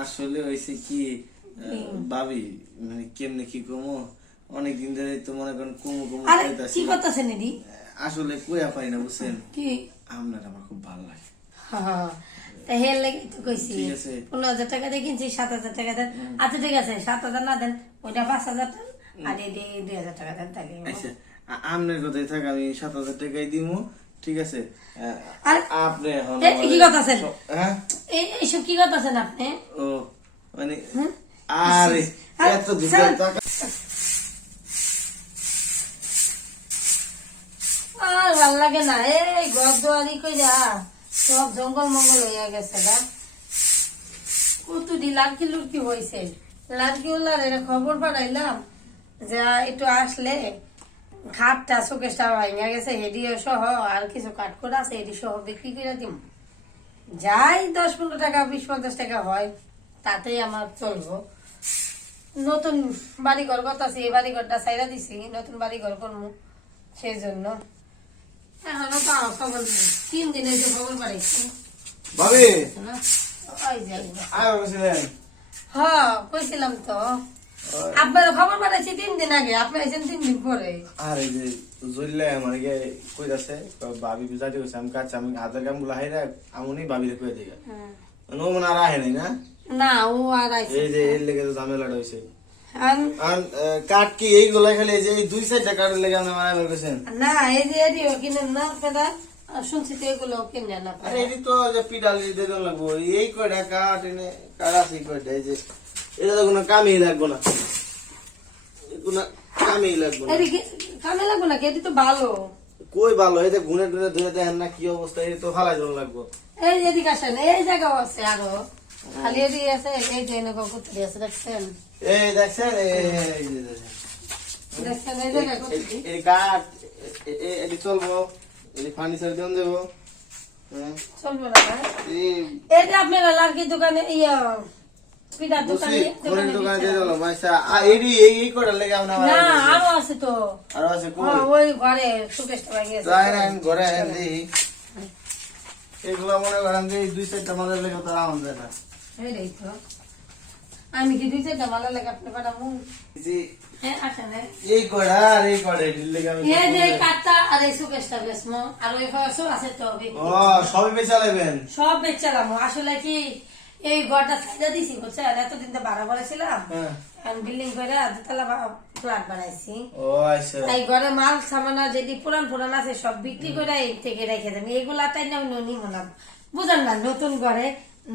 আসলে হয়েছে কি ভাবি, মানে কেমনে কি কমো, অনেকদিন ধরে তো মনে করেন কমু কমু কি করতেছেন এদি? আসলে কইয়া পাই না, বুঝছেন? কি আপনার আমার খুব ভালো লাগে। হের লেগে তো কইছি ঠিক আছে। 15,000 টাকা দিয়ে কিনছি, 7,000 টাকা দেন। আচ্ছা ঠিক আছে, 7,000 না দেন, ওইটা 5,000 দেন, আর এই 2,000 টাকা দেন, তাহলে আচ্ছা, আপনার কথাই থাক, আমি 7,000 টাকাই দিমু। ঠিক আছে। আর আপনি এখন কি করতেছেন? হ্যাঁ, এইসব কি করতেছেন আপনি? ও মানে হুম? আরে আর এত দিন ছাড়েন। টাকা আর ভাল লাগে না, এই ঘর দুয়ারি কইরা সব জঙ্গল মঙ্গল হইয়া গেছে গা। কতটি লাড়কি লুড়কি হয়েছে, লাড়কি ওলার এরা খবর পাঠাইলাম যে একটু আসলে খাটটা শোকেসটা ভাঙা গেছে, হেডিও সহ আর কিছু কাঠ করে আছে, হেডি সহ বিক্রি করে দিম। যাই 10-15 টাকা 20-50 টাকা হয়, তাতেই আমার চলবো। নতুন বাড়ি ঘর করতেছি, এই বাড়ি ঘরটা ছাইরা দিছি, নতুন বাড়ি ঘর করবো, সেই জন্য এখনো তো আমার খবর নেই। 3 দিনের যে খবর পাঠাইছি ভাবি না, ওই যে আয় বলছিলেন। হ্যাঁ কইছিলাম তো, আপনার খবর পাঠাইছি 3 দিন আগে, আপনি আইছেন 3 দিন পরে। আর এই যে জইলে মানে কই যাচ্ছে, ভাবি বুঝাতে গেছে আমি কাছে, আমি হাতের কাম গুলো হাইরা আমনি ভাবিরে কই দিই। ও মনে আর আহে নাই না, না ও আর আইছে এই যে এর লেগে তো ঝামেলাটা হইছে। আন- আর কাঠ কি এইগুলা খালি এই যে এই 2-4টা কাঠের লেগে আপনি মারা বের করছেন? না এই যে এডিও কিনেন না আপনারা, শুনছি তো এগুলো কিনেন না আরে এটি তো যে পিডাল দিয়ে দেন লাগবো, এই কয়টা কাঠ এনে কাঠ আছে কয়টা, এই যে এটা তো কোনো কামেই লাগবো না, কোনো কামেই লাগবো না। এদিকে কামে লাগবো নাকি? এটি তো ভালো। কই ভালো, এই যে গুনে টুনে ধরে দেখেন না কি অবস্থা, এই তো ফালাই দেওয়া লাগবো। এই যে এদিকে আসেন, এই জায়গাও আছে আরো, খালি এদিকে আছে, এই যে এনে কুতুরি আছে, দেখছেন? এই দেখছেন, এই যে দেখছেন। দেখছেন এই জায়গায় কুতুরি? এই কাঠ এটি চলবো, এটি ফার্নিচার দিয়ে দেবো। হ্যাঁ, চলবে না না? এই যে আপনারা লাড়কি দোকানে ইয়া পিঠার দোকানে ঘরের দোকানে দিয়ে দিলাম। আচ্ছা, এটি এই কয়টার লেগে আপনি না আরো আছে তো। আরো আছে কই? হ্যাঁ, ওই ঘরে সুকেশটা ভাঙিয়েছে। তাই না, আমি ঘরে আনেন দিই। এগুলা মনে করেন যে 2-4টা মালের লেগে তো রাউন্ড যায় না। এই তো আমি কি 2-4টা ভালো লাগে আপনি পাঠাবো? জি, হ্যাঁ আসেন। এই কয়টা আর এই কয়টা এটির লেগে আমি এই যে কাঠটা আর এই সুকেশটা বেসমো, আর ওই ফাঁসও আছে তো। ও সবই বেচা নেবেন? সব বেচালাম। আসলে কি এই ঘরটা সাইডা দিছি বুঝছেন, এতদিন তো ভাড়া করেছিলাম, হ্যাঁ। বিল্ডিং করে দুতলা ফ্ল্যাট বানাইছি। ও আচ্ছা। এই ঘরে মাল সামানা যেটি পুরান পুরান আছে সব বিক্রি করে এই থেকে রেখে দেন, এগুলা তাই না নিব না, বুঝেন না? নতুন ঘরে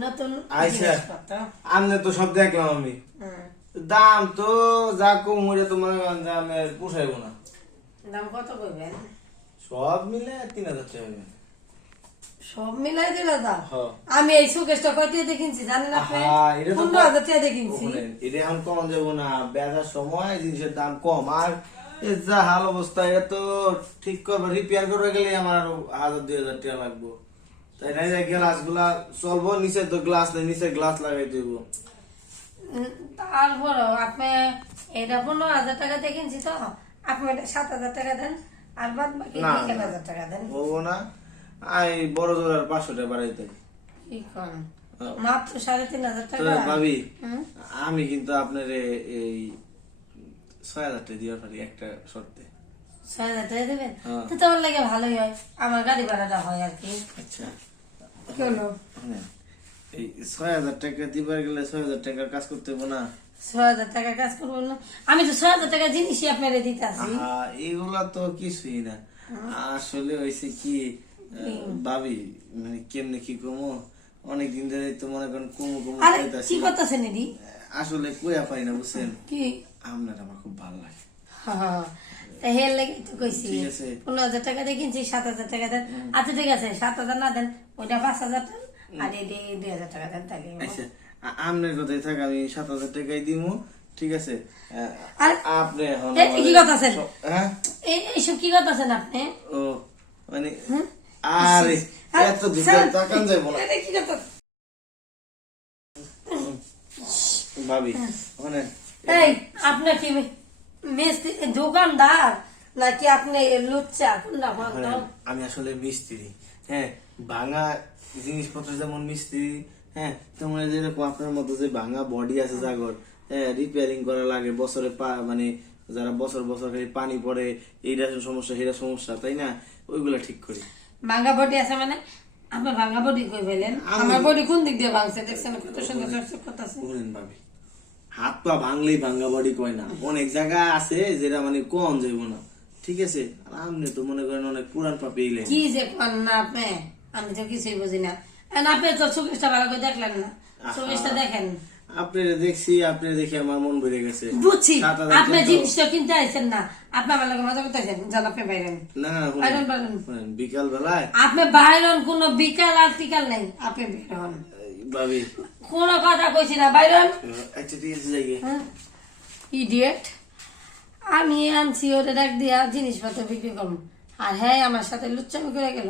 নতুন আচ্ছা, জিনিসপত্র। আমনে তো সব দেখলাম আমি, হুম। দাম তো যা কম হইলে তো মনে করেন যে আমি আর পোষাইবো না। দাম কত করবেন? সব মিলে 3,000 টাকা হইবে। সব মিলাই দিলে দাম? হ্যাঁ। আমি এই সুকেশটা কয়টি দিয়ে কিনছি জানেন আপনি? আহা, এটা তো 15,000 টাকা দিয়ে কিনছি। শুনেন, এটা এখন কম যাবো না, বেচার সময় জিনিসের দাম কম, আর এর যা হাল অবস্থা, এটা তো ঠিক করবো, রিপেয়ার করবে গেলে আমার আরো 1,000-2,000 টাকা লাগবো। তাই না, যে গ্লাস গুলা চলবো, নিচে তো গ্লাস নেই, নিচে গ্লাস লাগাই দিব। তারপরও আপনি এটা 15,000 টাকা দিয়ে কিনছি তো, আপনি 7,000 টাকা দেন, আর বাদ বাকি না, 1,000 টাকা দেন। হবো না, আই বড় জোর আর 500 টাকা বাড়াইতে। কি করেন? মাত্র 3,500 তো টাকা। ভাবি, হুম? আমি কিন্তু আপনার এই 6,000 টাকা দিবার পারি একটা শর্তে। 6,000 টাকা দেবেন? হ্যাঁ। তো তোমার লাগে ভালোই হয়, আমার গাড়ি ভাড়াটা হয় আর কি। আচ্ছা, কি হলো? হ্যাঁ, এই 6,000 টাকা দিবার গেলে 6,000 টাকার কাজ করতে হবো না? 6,000 টাকা কাজ করবো না? আমি তো 6,000 টাকা জিনিসই আপনারে দিতে আসি। এগুলা তো কিছুই না। আসলে হয়েছে কি ভাবি, মানে কেমনে কি কমো, অনেকদিন ধরে তো মনে করেন কমু কমু আরে খাইতাছি। কি করতেছেন এদি? আসলে কইয়া পাই না, বুঝছেন? কি? আপনার আমার খুব ভালো লাগে। হের লেগে তো কইছি ঠিক আছে। 15,000 টাকা দিয়ে কিনছি, 7,000 টাকা দেন। আচ্ছা ঠিক আছে, 7,000 না দেন, ওইটা 5,000 দেন, আর এই 2,000 টাকা দেন, তাহলে আচ্ছা, আপনার কথাই থাক, আমি 7,000 টাকাই দিমু। ঠিক আছে। আর আপনি এখন কি করতেছেন? হ্যাঁ, এইসব কি করতেছেন আপনি? ও মানে হুম? আরে আর এত দিন স্যার, তাকান যাইব না এটা কি করতেছেন? ভাবি, মানে এই আপনি কি মিস্ত্রি দোকানদার নাকি আপনি লুচ্চা কোনটা বলতো? আমি আসলে মিস্ত্রি। হ্যাঁ, ভাঙা জিনিসপত্র যেমন মিস্ত্রি, হ্যাঁ তোমার যেরকম আপনার মতো যে ভাঙা বডি আছে জাগর, হ্যাঁ রিপেয়ারিং করা লাগে বছরে মানে যারা বছর বছর খালি পানি পড়ে, এইটা সমস্যা সেটা সমস্যা, তাই না, ওইগুলা ঠিক করি। ভাঙ্গা বডি আছে মানে আপনার ভাঙ্গা বডি কই পেলেন? আমার বডি কোন দিক দিয়ে ভাঙছে দেখছেন? কত সুন্দর কথা আছে। শুনেন ভাবি, হাত পা ভাঙলেই ভাঙ্গা বডি কয় না, অনেক জায়গা আছে যেটা মানে কম যাইব না, ঠিক আছে। আর আপনি তো মনে করেন অনেক পুরান পাপি এলেন। কি যে কর না আপনি, আমি তো কিছুই বুঝি না। আপনি তো চব্বিশটা ভালো করে দেখলেন না, চব্বিশটা দেখেন। আপনারা দেখছি, আপনারা দেখে আমার মন ভরে গেছে। বুঝছি 7,000 আপনি টাকা- জিনিসটা কিনতে আইছেন না, আপনি আমার লগে মজা করতেছেন, জান আপনি বাইরেন। না না বাইরেন বাইরেন, বিকাল বেলায় আপনি বাইরেন, কোনো বিকাল আর টিকাল নাই, আপনি বের হন। ভাবি কোনো কথা কইছি না, বাইরেন। আচ্ছা ঠিক আছে যাই গে। ইডিয়েট, আমি আনছি ওটা ডাক দিয়া জিনিসপত্র বিক্রি করবো, আর হ্যাঁ আমার সাথে লুচ্চামি করে গেল,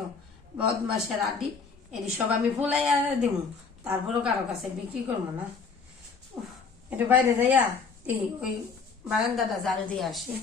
বদমাসের আড্ডি, এটি সব আমি ফুলাই দিব, তারপরও কারো কাছে বিক্রি করবো না। উফ, একটু বাইরে যাইয়া ওই বারান্দাটা ঝাড়ু দিয়ে আসি।